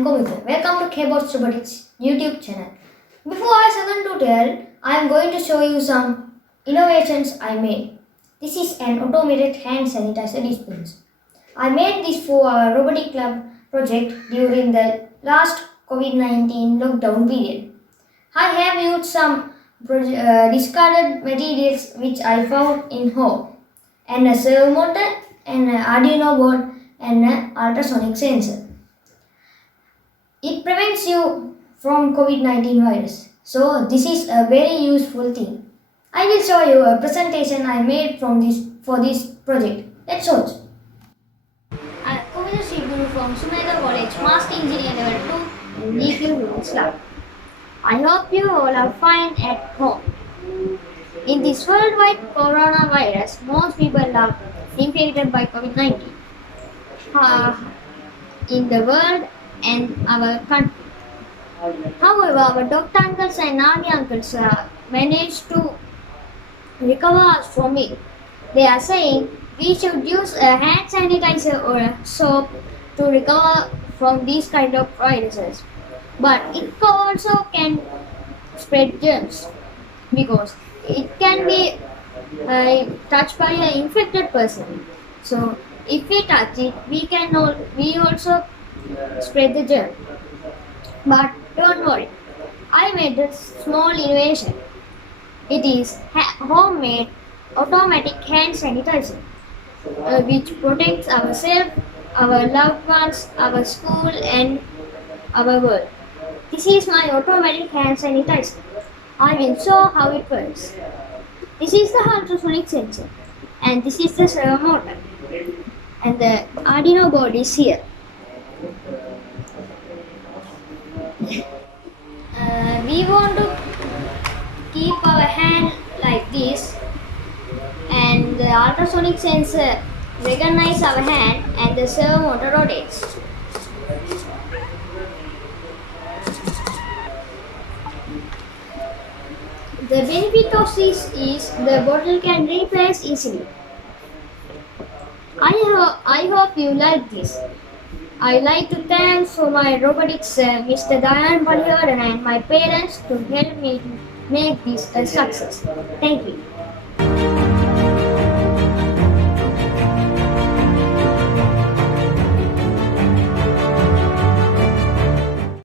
am Komitha. Welcome to Kboard's Robotics YouTube channel. Before I second tutorial, I am going to show you some innovations I made. This is an automated hand sanitizer dispenser. I made this for our robotic club project during the last COVID-19 lockdown period. I have used some discarded materials which I found in home, and a servo motor, an Arduino board, and an ultrasonic sensor. It prevents you from COVID-19 virus. So this is a very useful thing. I will show you a presentation I made for this project. Let's watch. I am Komitha from Swarnima College, Master Engineer Level 2 in DQ Lab. I hope you all are fine at home. In this worldwide coronavirus, most people are infected by COVID-19 in the world and our country. However, our doctor uncles and auntie uncles managed to recover from it. They are saying we should use a hand sanitizer or a soap to recover from these kind of viruses. But it also can spread germs because it can be touched by an infected person. So if we touch it, we also spread the germ. But don't worry, I made a small innovation. It is homemade automatic hand sanitizer, which protects ourselves, our loved ones, our school, and our world. This is my automatic hand sanitizer. I will show how it works. This is the ultrasonic sensor, and this is the servo motor, and the Arduino board is here. We want to keep our hand like this, and the ultrasonic sensor recognizes our hand, and the servo motor rotates. The benefit of this is the bottle can replace easily. I hope you like this. I like to thank for my robotics Mr. Dayan Palihawadana and my parents to help me to make this a success. Thank you.